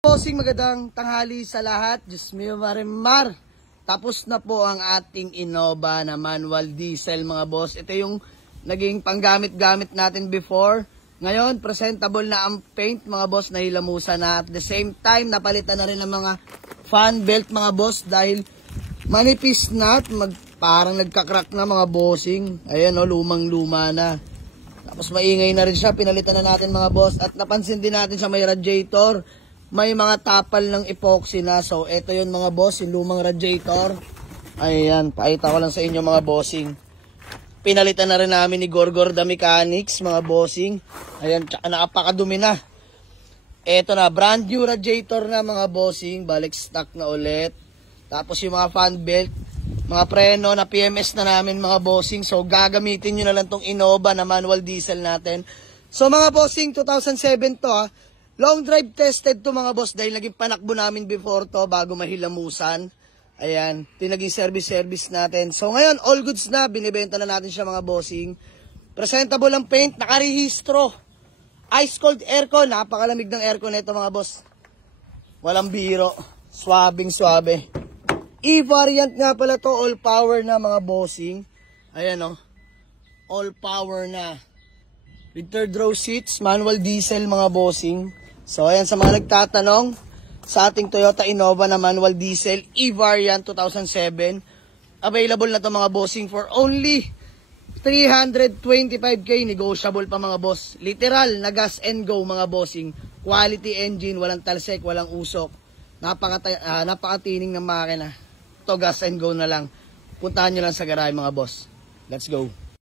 Bossing, magandang tanghali sa lahat. Diyos mio marimar. Tapos na po ang ating Innova na manual diesel mga boss. Ito yung naging panggamit-gamit natin before. Ngayon, presentable na ang paint mga boss, nahilamusan na. At the same time, napalitan na rin ang mga fan belt mga boss dahil manipis na at parang nagkakrak na mga bossing. Ayan o, lumang-luma na. Tapos maingay na rin siya, pinalitan na natin mga boss. At napansin din natin sa may radiator, may mga tapal ng epoxy na. So, ito yun mga boss, yung lumang radiator. Ayan, pakita ko lang sa inyo mga bossing. Pinalitan na rin namin ni Gorgor the Mechanics mga bossing. Ayan, tsaka nakapakadumi na. Ito na, brand new radiator na mga bossing. Balik stock na ulit. Tapos yung mga fan belt, mga preno na PMS na namin mga bossing. So, gagamitin nyo na lang tong Innova na manual diesel natin. So, mga bossing, 2007 to ha. Long drive tested to mga boss dahil naging panakbo namin before to bago mahilamusan. Ayan, naging service natin. So ngayon, all goods na, binibenta na natin siya mga bossing. Presentable ang paint, nakarehistro. Ice cold aircon, napakalamig ng aircon nito mga boss. Walang biro, swabing swabe. E-variant nga pala to, all power na mga bossing. Ayan o, all power na. With third row seats, manual diesel mga bossing. So, ayan sa mga nagtatanong sa ating Toyota Innova na manual diesel E-Variant 2007. Available na to mga bossing for only 325k. Negotiable pa mga boss. Literal na gas and go mga bossing. Quality engine, walang talsek, walang usok. Napakatining ng makina. To gas and go na lang. Puntahan nyo lang sa garahe mga boss. Let's go.